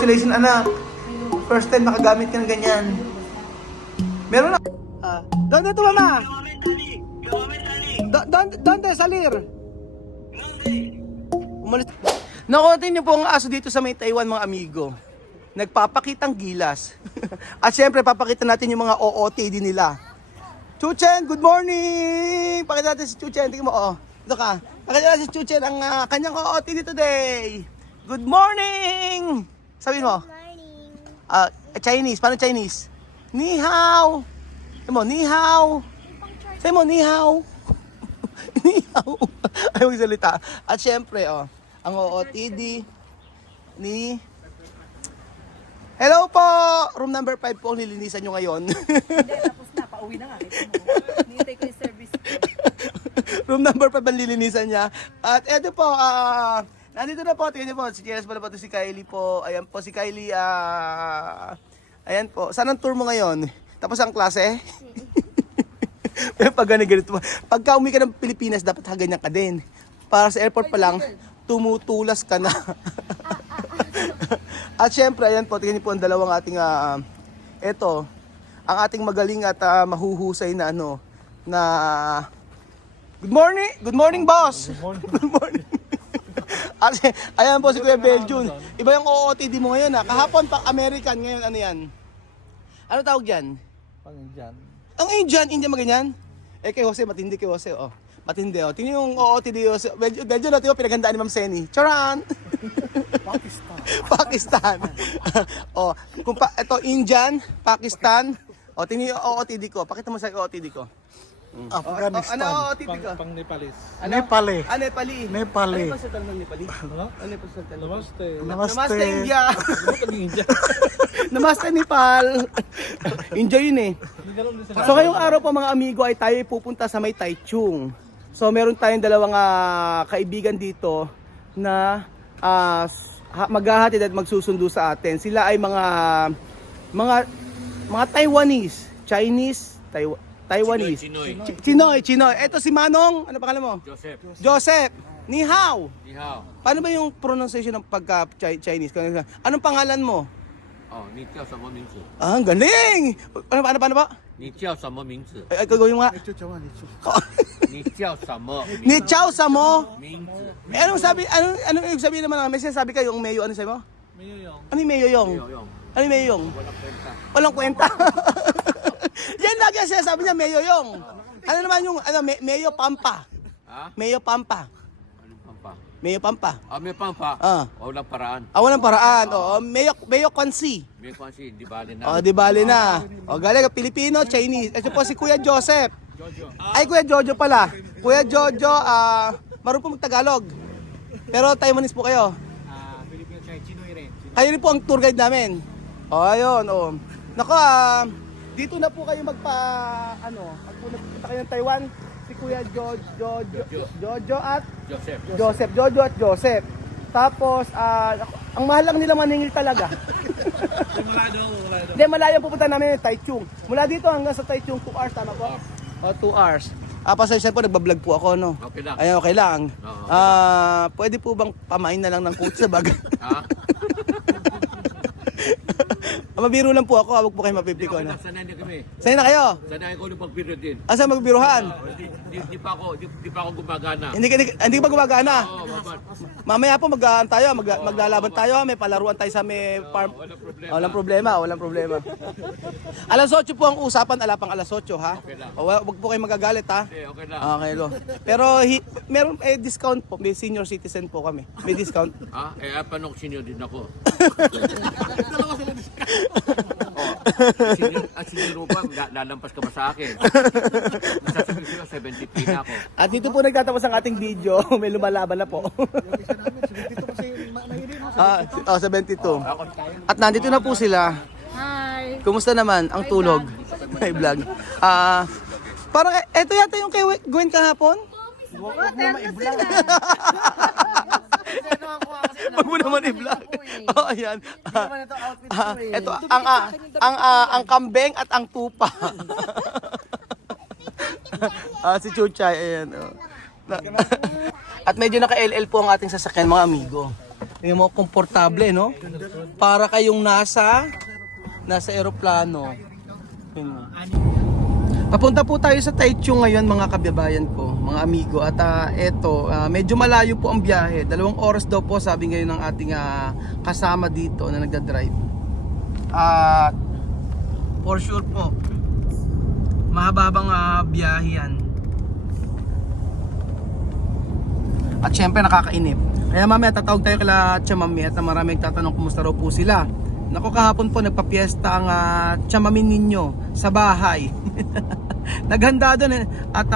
Congratulations anak. First time nakagamit ka ng ganyan. Meron na. ¿Dónde tu mamá? ¿Dónde salir? Umalis. Nakutin niyo po ang aso dito sa may Taiwan mga amigo. Nagpapakitang gilas. At syempre papakita natin yung mga OOTD nila. Chuchen, good morning! Pakita natin si Chuchen. Tingnan mo, oh. Ito ka. Pakita natin si Chuchen ang kanyang OOTD today. Good morning! Sabihin mo. Good morning. Chinese. Paano Chinese? Ni hao. Sabi mo, ni hao. Sabi mo, ni hao. Ni hao. Ayaw magsalita. At syempre, oh, ang OOTD ni... Hello po! Room number 5 po ang nilinisan nyo ngayon. Hindi, tapos na. Pauwi na nga. Nihintay ko yung service. Room number 5 ang nilinisan niya. At eto po, nandito na po. Tingnan niyo po, si Cheers pala po ito, si Kylie po. Ayan po, si Kylie, ayan po. Saan ang tour mo ngayon? Tapos ang klase? Pag ganito. Pagka uwi ka ng Pilipinas, dapat haganyan ka din. Para sa airport pa lang, tumutulas ka na. At syempre, ayan po, tingnan niyo po ang dalawang ating, eto, ang ating magaling at mahuhusay na Good morning, boss! Good morning! At, ayan po si Kuya Beljun. Iba yung OOTD mo ngayon Kahapon pa American, ngayon ano yan? Ano tawag yan? Pang-Indian. Ang Indian maganyan? Kay Jose, matindi kay Jose, oh. Matindi, oh. Tingnan yung OOTD Jose. Beljun, natin yung pinaghandaan ni Ma'am Seni. Charan! Pakistan. Oh, ito Indian, Pakistan. Oh, tingnan yung OOTD ko. Pakita mo sa OOTD ko. Afghanistan. Ano OOTD ko? Pang Nepalis. Nepali. Nepali. Nepali. Ano pa sa ng Nepali? Ano pa sa Namaste. Namaste India. India. Namaste Nepal. Enjoy yun eh. So ngayong araw po mga amigo ay tayo pupunta sa may Taichung. So meron tayong dalawang kaibigan dito na maghahatid at magsusundo sa atin. Sila ay mga Taiwanese, Chinese, Taiwanese. Chinoy. Ito si Manong, ano pangalan mo? Joseph. Ni hao. Paano ba yung pronunciation ng pagka Chinese? Anong pangalan mo? 你叫什么名字？ Ang galing! Paano ba? 你叫什么名字？ Ay, gagawin mo nga. 你叫什么 Ni Chow sa mo. 名字？ Anong ibig sabihin naman may sinasabi kayo yung Mayo, ano sabi mo? Ano yung Mayo yung? 没有用， Ano yung Mayo yung? 我的分担。 Walang kwenta. Yan lagi ang sinasabi niya, Mayo yung. Ano naman yung, Mayo Pampa. 啊？ Mayo Pampa. 没办法， Mayo Pampa. 没办法， Ah. 我的paraan， Walang paraan. Oo, Mayo Kwansi. 没关系，di bali na。 Oh, di bali na. O, galing, Pilipino, Chinese. Ito po si Kuya Joseph. Ay, Kuya Jojo pala. Kuya Jojo, marunong po mag-Tagalog. Pero Taiwanese po kayo. Kayo rin po ang tour guide namin. O, ayun, o. Naku, dito na po kayo magpunta kayo ng Taiwan. Si Kuya Jojo at Joseph， Jojo at Joseph. Tapos, ang mahal lang nila maningil talaga. Hindi, malayo pupunta namin yung Taichung. Mula dito hanggang sa Taichung, 2 hours, tama po? O, 2 hours. Pasensya po, nagbablog po ako, no? Okay lang. Ayun, okay lang. Oo. Pwede po bang pamain na lang ng coach sa bag? Ha? Mabiro lang po ako, huwag po kayo Hindi mapipiko. okay No? lang, sanay na kami. Sanay na kayo? Sanay ko ng pagpiro din. Asa magbiruhan? Di pa ako gumagana. Hindi pa gumagana. Oo, babat. Mamaya po maglalaban tayo, may palaruan tayo sa may farm. Walang problema. Walang problema. Alas 8 po ang usapan, ala pang alas 8 ha. Okay lang. Huwag po kayo magagalit ha. Okay lang. Okay lo. Pero meron discount po, may senior citizen po kami. May discount. Ha? Paano senior din ako? Senior pa, lalampas ka ba sa akin? Masasabi ko 73 na ako. At dito po nagtatapos ang ating video. May lumalaban na po. 72. At nandito na po sila. Hi! Kumusta naman ang tulog? May vlog. Parang eto yata yung kay Gwen kahapon. What? Wag mo naman i-vlog. Oh, ayan. Ito ang kambeng at ang tupa. Si Chuchay, ayan. Oh. At medyo naka-LL po ang ating sasakyan mga amigo. Yung mga komportable, no? Para kayong nasa eroplano. Yun. Papunta po tayo sa Taichung ngayon mga kababayan ko, mga amigo. At medyo malayo po ang biyahe. 2 oras daw po sabi ngayon ng ating kasama dito na nagdadrive. At for sure po, mahababang biyahe yan. At syempre nakakainip. Kaya mamaya tatawag tayo kila Chamami at marami nagtatanong kumusta raw po sila. Nako, kahapon po nagpapiesta ang Chamami ninyo sa bahay. Naghanda doon at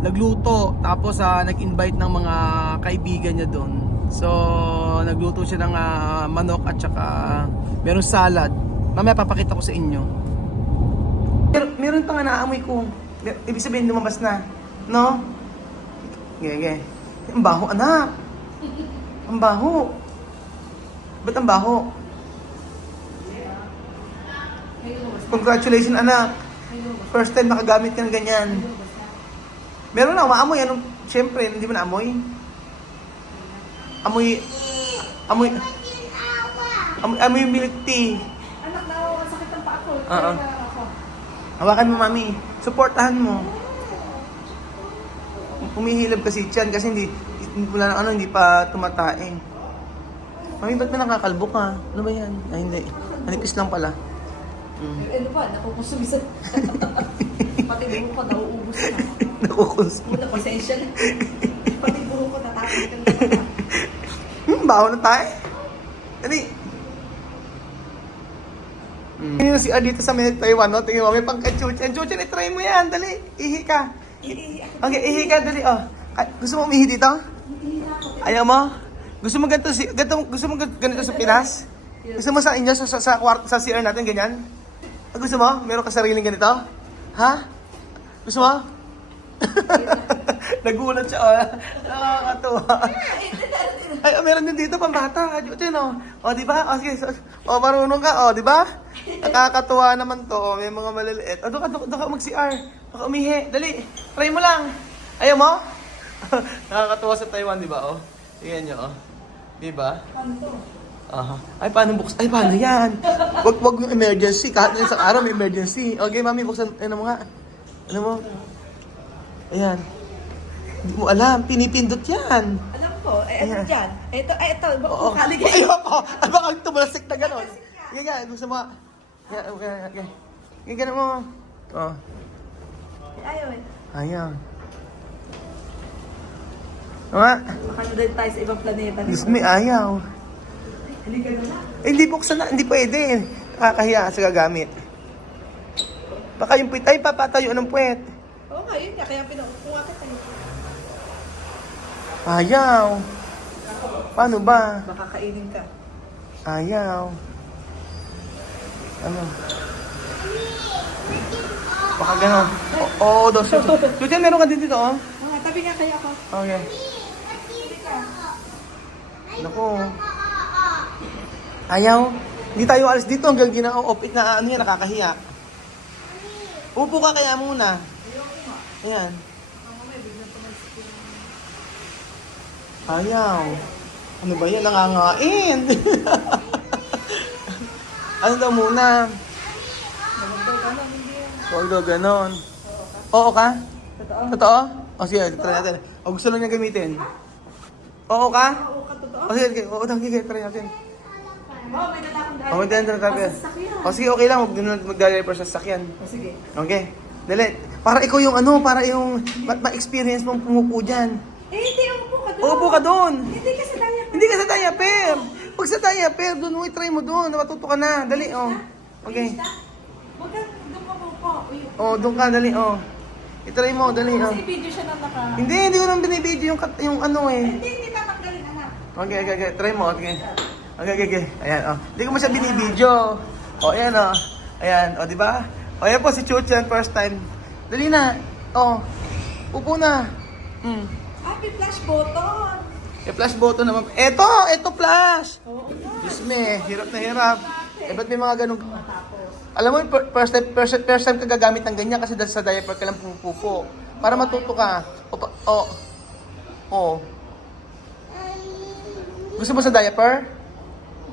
nagluto, tapos nag-invite ng mga kaibigan niya doon. So nagluto siya ng manok at saka merong salad. Mamaya papakita ko sa inyo. Meron pang naamoy ko. Ibig sabihin lumabas na, no? Gege. Ang baho, anak. Ang baho. Ba't ang baho? Congratulations, anak. First time nakagamit ka ng ganyan. Meron na, maamoy. Anong, siyempre, hindi mo na amoy. Amoy yung milk tea. Anak, sakit ang paa ko. Oo. Kaya ako. Hawakan mo, mami. Suportahan mo. Humihilab kasi tiyan kasi hindi pa tumatae. Mami, ba't ba nakakalbo ka? Ano ba yan? Ay, hindi. Manipis lang pala. Ano ba? Nakukonsumisan. Pati buho ko, nauubos na. Nakukus. Muna, pasensya na. Pati buho ko, natatakitan na. Baho na tayo. Dali. Tingnan si dito sa Minute Taiwan, no? Tingnan mo, may pangka-chuchan. Chuchan, itry mo yan. Dali, ihi ka. Okay, ihi ka, dali. Oh. Gusto mo umihi dito? Ayaw mo? Gusto mo ganito sa Pinas? Gusto mo sa inyo, sa CR natin, ganyan? Gusto mo? Meron ka sariling ganito? Ha? Gusto mo? Nagulat siya, oh. Nakakatuwa. Ay, meron din dito, pambata. Ito yun, oh. O, diba? O, sige. O, marunong ka, o, diba? Nakakatuwa naman to, oh. May mga maliliit. O, doon ka mag-CR. Baka umihi. Dali. Try mo lang. Ayaw mo? Nakakatuwa sa Taiwan, diba, oh? Tingnan nyo, oh. Diba? Aha. Ay, paano buksan? Ay, paano yan? Wag yung emergency. Kahit na isang araw may emergency. Okay, mami, buksan. Ano mo nga? Ano mo? Ayan. Hindi mo alam. Pinipindot yan. Alam ko, ano Ayan. dyan? Ito, Oo. kaligay. Ayoko. Ay, baka tumalasik na gano'n. Yan, gusto mo. Yan, gano'n mo. Oh. Ayaw eh. Ayaw. Nga. Baka na din tayo sa ibang planeta. Gusto mo, ayaw. Hindi ka na. Hindi buksan na. Hindi pwede. Nakakahiya sa gagamit. Baka yung puwet. Ay, papatayo ng puwet. Oo nga, yun nga. Kaya pinukuha kita. Ayaw. Paano ba? Baka kainin ka. Ayaw. Ano? Baka gano'n. Oo, dos. Diyan, meron ka din dito, oh. Mga tabi nga kaya ako. Okay. Naku. Ayaw. Hindi tayo alis dito hanggang ginaka-opit na ano yan, nakakahiya. Upo ka kaya muna. Ayan. Ayaw. Ano ba yan? Nangangain. Ano daw muna? Huwag daw ganon. Oo ka? Totoo? Totoo? O sige, try natin. O gusto lang niya gamitin? Oo ka? Oo ka, totoo? O sige, oo, sige, try natin. Oo, may natakang dahil. O, magdala na tayo. O sige, okay lang. Magdala sa sasakyan. O sige. Okay. Dali. Para ikaw yung ano, para yung ma-experience mong pumupo dyan. Hindi, upo ka doon. Uupo ka doon. Hindi ka sa daya. Hindi ka sa diaper. Pag sa diaper, doon mo, try mo doon. Matuto ka na. Dali, oh. Okay. Huwag ka, doon ka po. Oh, doon ka, dali, oh. I-try mo, dali, oh. Kasi video siya na naka... Hindi ko nang binibidyo yung ano eh. Hindi tatanggalin, anak. Okay. Try mo, okay. Okay. Ayan, oh. Hindi ko mo siya binibidyo. Oh, ayan, oh. Ayan, oh, di ba? Oh, ayan po si Chuchan, first time. Dali na. Oh. Upo na. Happy flash button. I-flash button naman. Eto flash. Oo. Diyos me, hirap na hirap. Ba't may mga ganun? Alam mo, first time ka gagamit ng ganyan kasi dahil sa diaper ka lang pumupupo. Para matuto ka. Gusto mo sa diaper?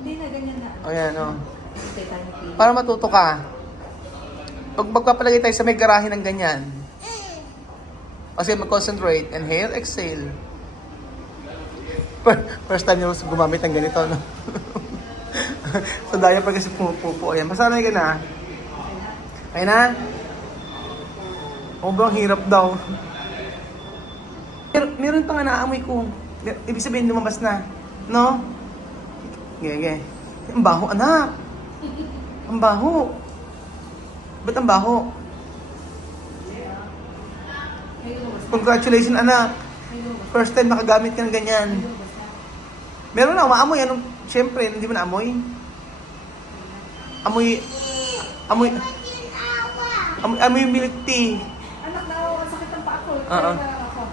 Hindi na, ganyan na. O yan, o. Stay tayo ni Para matuto ka. Pag magpapalagay tayo sa may garahe ng ganyan. Kasi mag-concentrate. Inhale, exhale. First time nyo gumamit ng ganito, no? Sa diaper kasi pumupupo. Ayan, masanay ka na. Okay na? Sobrang hirap daw. Meron pa nga naamoy ko. Ibig sabihin lumabas na. No? Gege. Ang baho, anak. Ang baho. Ba't ang baho? Congratulations, anak. First time nakagamit ka ng ganyan. Meron na, maamoy. Anong, syempre, hindi mo na amoy. Amoy yung milk tea. Anak, ang sakit ng paa ko. Oo. Kaya ako.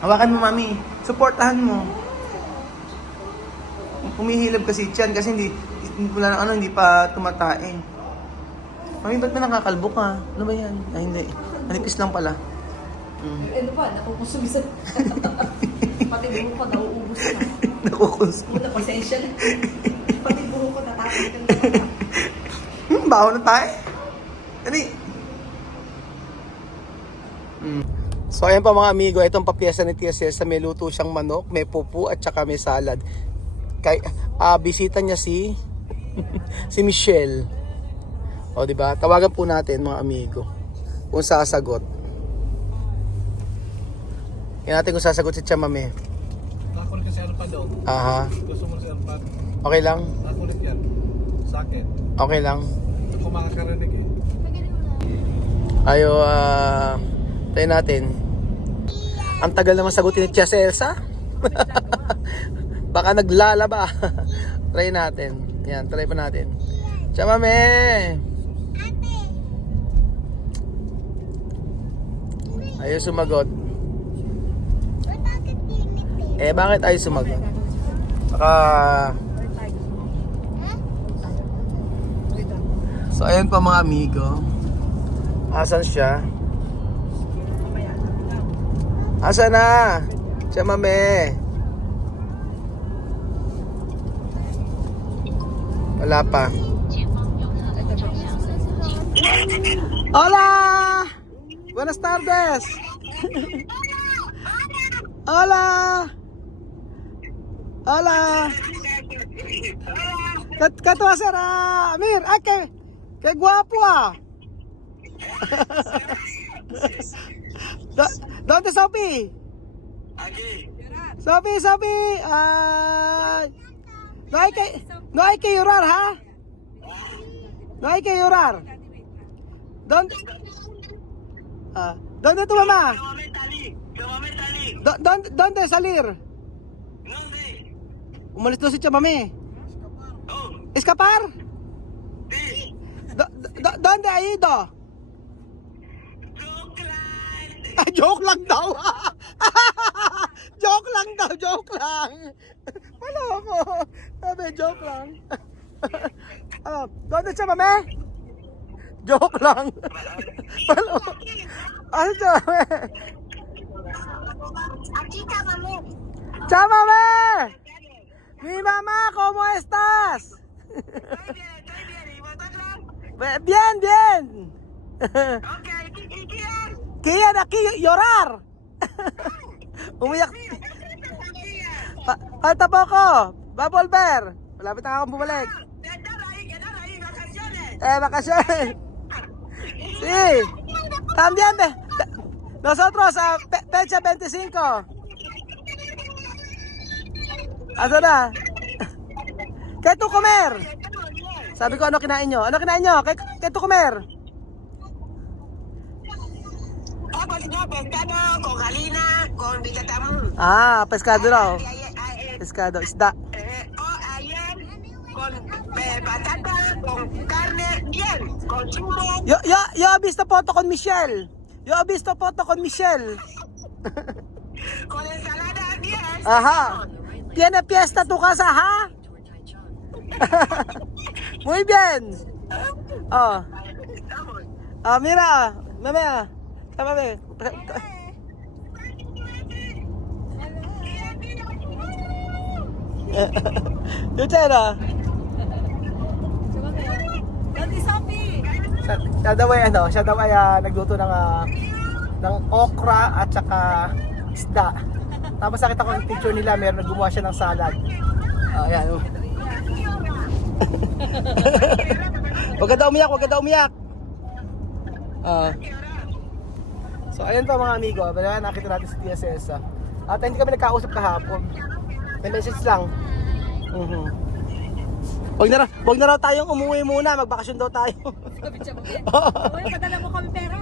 Hawakan mo, mami. Supportahan mo. Humihilab kasi tiyan kasi hindi pa tumatae. Mami, ba't ba nakakalbo ka? Ano ba yan? Ay, hindi. Manipis lang pala. Ano ba, nakukonsumisan. Pati buho ko, nauubos na. Nakukus. Wala, pasensya na. Pati buho ko, natapos ka na. Baho na tayo. Dali. So ayan pa mga amigo, itong papiyesa ni Tia Cesa, may luto siyang manok, may pupu at saka may salad. Kay bisita niya si si Michelle. O di ba? Tawagan po natin mga amigo kung sasagot. Yan natin kung sasagot si Chamame. Nakulit kasi ano pa daw. Aha. Gusto mo si Arpad. Okay lang. Nakulit yan. Sa akin. Okay lang. Ito kung makakarinig eh. Ayo, tayo natin. Ang tagal naman sagutin ni Tia Elsa. Baka naglalaba. Try natin. Yan, try pa natin. Chamame! Ayaw sumagot. Eh, bakit ayaw sumagot? Baka... So, ayan pa mga amigo. Asan siya? Asan na? Chamame. Wala pa. Hola! Buenas tardes! Hola! Hola! Katuwa sir, Amir! Ay, kay guwapo ah! ¿Dónde Sophie? Aquí. Sophie, no hay que llorar, ¿ha? No hay que llorar. ¿Dónde tu mamá? ¿Dónde salir? ¿Dónde? Umalis daw si Chamame. Oh, ¿Escapar? sí. ¿Dónde ha ido? Joke lang daw. Joke lang daw, joke lang. Wala ako. Sabi, joke lang. Doon siya, mame? Joke lang. Wala. Ano siya, mame? Aquí está, mamá. Ciao, mame! Mi mamá, ¿cómo estás? Estoy bien. ¿Y vosotros? Bien, bien. Ok, ¿y quién? Kiyan, aquí, llorar. Umiyak. Falta poco. Va a volver. Malapit na akong bumalik. Quedar ahí, vacaciones. Vacaciones. Sí. También nosotros fecha 25. Asa na? ¿Qué tu comer? Sabi ko, ano kinain nyo? Ano kinain nyo? ¿Qué tu comer? Pues no, pescado con jalina, con bicatamón. Pescado raw. Pescado, isda. Ayer con batata, con carne, bien, con zumo. Yo he visto foto con Michelle. Con ensalada, bien. Ajá. ¿Tiene fiesta tu casa, ha? Muy bien. Oh. Mira, mamá. Mami. Yung Chera. Dati Sophie! Siya daw ay nagluto ng okra at saka isda. Tapos nakita ko yung picture nila, meron gumawa siya ng salad. Ayan. Oh. Huwag ka daw umiyak. So ayan pa mga amigo, nakita natin si Tia Cesa. At hindi kami nagkausap kahapon. May message lang. Huwag na raw tayong umuwi muna, magbakasyon daw tayo. Sabi siya mo, uy, padala mo kami pera.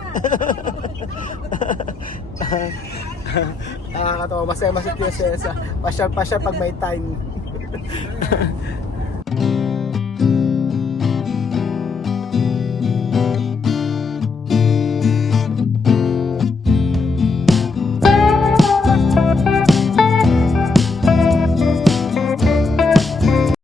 Nakakatawa, masaya si Tia Cesa. Pasyal pag may time.